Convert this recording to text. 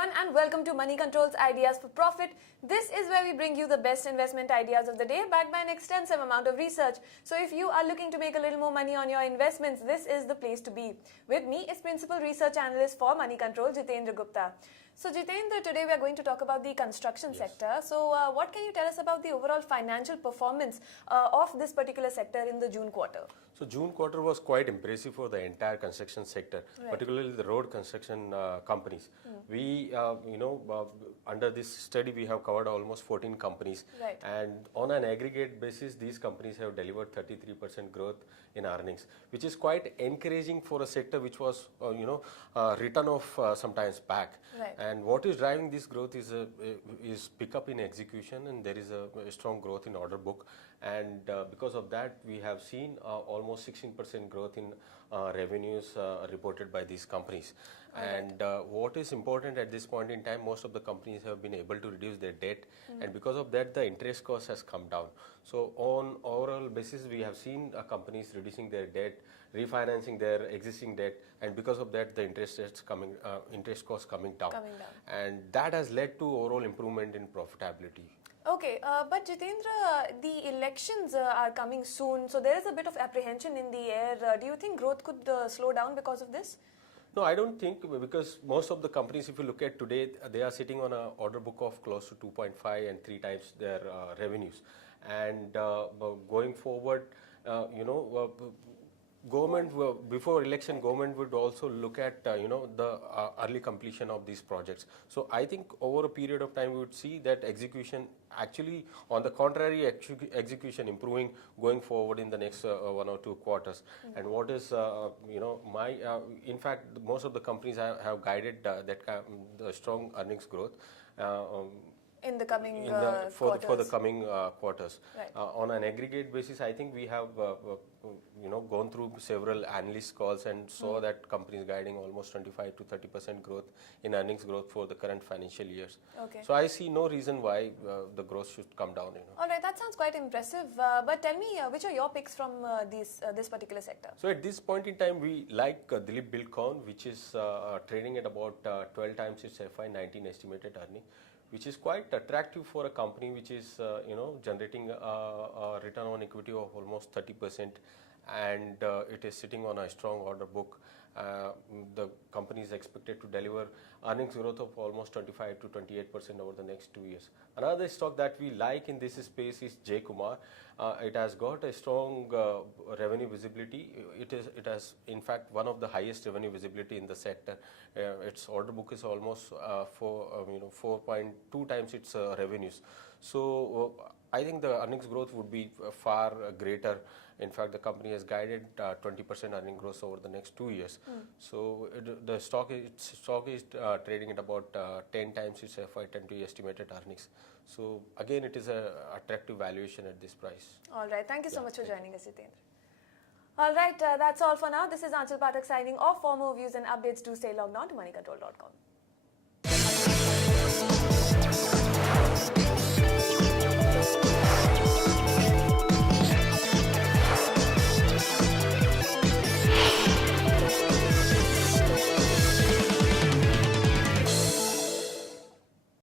everyone, and welcome to Money Control's Ideas for Profit. This is where we bring you the best investment ideas of the day backed by an extensive amount of research. So if you are looking to make a little more money on your investments, this is the place to be. With me is Principal Research Analyst for Money Control, Jitendra Gupta. So Jitendra, today we are going to talk about the construction sector. So what can you tell us about the overall financial performance of this particular sector in the June quarter? So June quarter was quite impressive for the entire construction sector, particularly the road construction companies. We, under this study, we have covered almost 14 companies. And on an aggregate basis, these companies have delivered 33% growth in earnings, which is quite encouraging for a sector which was, written off sometimes back. And what is driving this growth is pickup in execution, and there is a strong growth in order book. And because of that, we have seen almost 16% growth in revenues reported by these companies. And what is important at this point in time, most of the companies have been able to reduce their debt, and because of that, the interest cost has come down. So on overall basis, we have seen companies reducing their debt, refinancing their existing debt, and because of that, the interest costs coming down. And that has led to overall improvement in profitability. Okay, but Jitendra, the elections are coming soon, so there is a bit of apprehension in the air. Do you think growth could slow down because of this? No, I don't think, because most of the companies, if you look at today, they are sitting on an order book of close to 2.5 and 3 times their revenues. And going forward, government, before election, government would also look at the early completion of these projects. So I think over a period of time we would see that execution actually, on the contrary, execution improving going forward in the next 1 or 2 quarters. And what is in fact, most of the companies have guided the strong earnings growth in the coming for the coming quarters. On an aggregate basis, I think we have gone through several analyst calls and saw that companies guiding almost 25 to 30% growth in earnings growth for the current financial years. So I see no reason why the growth should come down. All right, that sounds quite impressive. But tell me, which are your picks from this particular sector? So at this point in time, we like Dilip Buildcon, which is trading at about 12 times its FY19 estimated earning, which is quite attractive for a company which is generating a return on equity of almost 30%, and it is sitting on a strong order book. The company is expected to deliver earnings growth of almost 25 to 28% over the next 2 years. Another stock that we like in this space is J Kumar. It has got a strong revenue visibility. It has in fact one of the highest revenue visibility in the sector. Its order book is almost 4.2 times its revenues. So I think the earnings growth would be far greater. In fact, the company has guided 20% earning growth over the next 2 years. So the stock is trading at about 10 times its FY20 estimated earnings. So again, it is an attractive valuation at this price. All right. Thank you so much for joining us, Jitendra. All right. That's all for now. This is Aanchal Pathak signing off. For more views and updates, do stay logged on to moneycontrol.com.